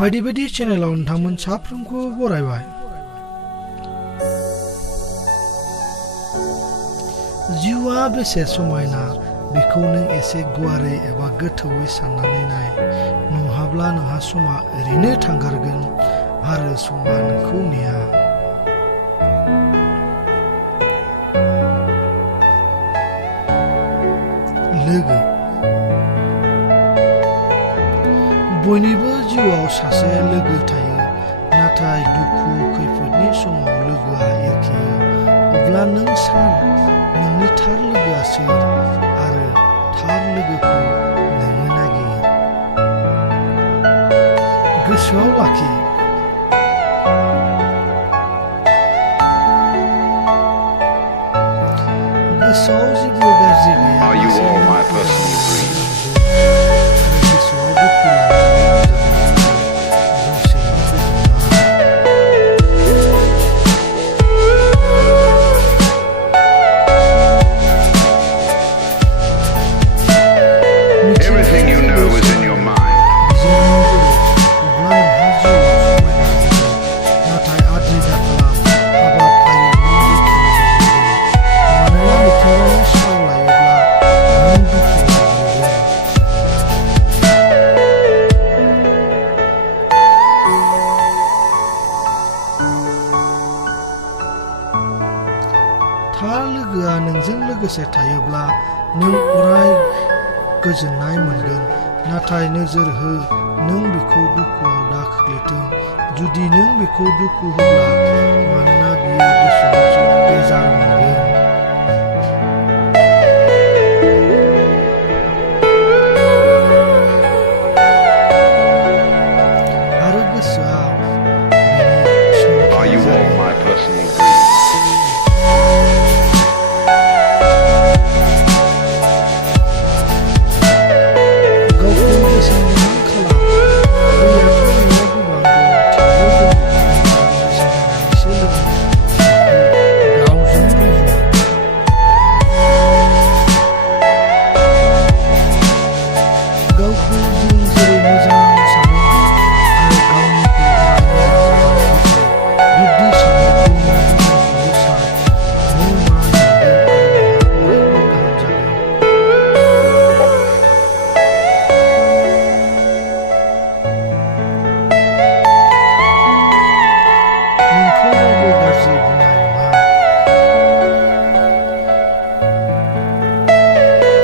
बायदि बायदि चेनेलाव नोंथांमोन साफ्रोमखौ बरायबाय। जिउआ बेसे समायना बेखौ नों एसे गुवारै एबा गोथौवै साननानै नाय, नङाब्ला नोंहा समा ओरैनो थांगारगोन आरो समा नोंखौ नेया। लोगो। बयनिबो जिउआव सासे लोगो थायो, नाथाय दुखु खैफोदनि समाव लोगोआ एरखेयो। अब्ला नों सान, नोंनि थार लोगोआ सोर आरो थार लोगोखौ नोङो नागिर। गोसोआव लाखि, गोसोआव जेबो गाज्रि गैया। Are you all my personal dreams? गोसोआव दुखु Everything you know is in your mind. थार लोगोआ नोंजों लोगोसे थायोब्ला नों अराय गोजोननाय मोनगोन। नाथाय नोजोर हो, नों बिखौ दुखुआव दा खोख्लैथों। जुदि नों बिखौ दुखु होब्ला, मानोना बियो गोसोआव बेजार मोनगोन। आरो गोसोआ Are you all my personal dreams?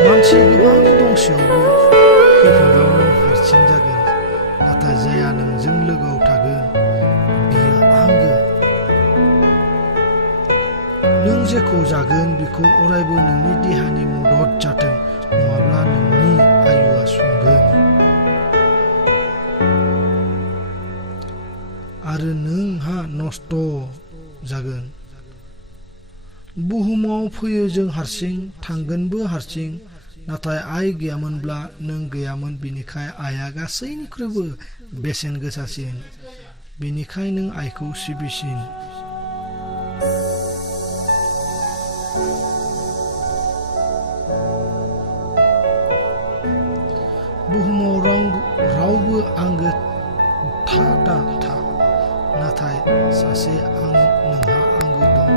मानसि गोबां दंसेयावबो खैफोदाव नों हारसिं जागोन, नाथाय जायहा नोंजों लोगोआव थागोन बियो आंगो। नों जेखौ जागोन बेखौ अरायबो नोंनि देहानि मदद जाथों, नङाब्ला नोंनि आयुआ सुंगोन आरो नोंहा नस्त जागोन। बुहुमाव फैयो जों हारसिं, थांगोनबो हारसिं। नाथाय आइ गैयामोनब्ला नों गैयामोन, बेनिखाय आइया गासैनिख्रुइबो बेसेन गोसासिन। बेनिखाय नों आइखौ सिबिसिन। बुहुमाव रावबो आंगो था, नाथाय सासे नोंहा आंगो दं,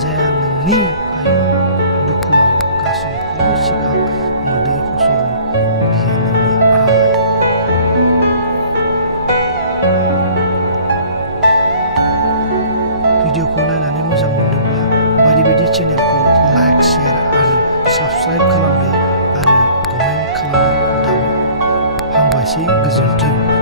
जायहा नोंनि आयु दुखुआव गासैनिख्रुइबो सिगां मोदै फसरो। बियो नोंनि आइ। भिडिअखौ नायनानै मोजां मोनदोंब्ला बायदि बायदि चेनेलखौ लाइक, शेयार आरो साबस्क्राइब खालामदो आरो कमेन्ट खालामनो दाबाव। हामबायसै, गोजोन्थों।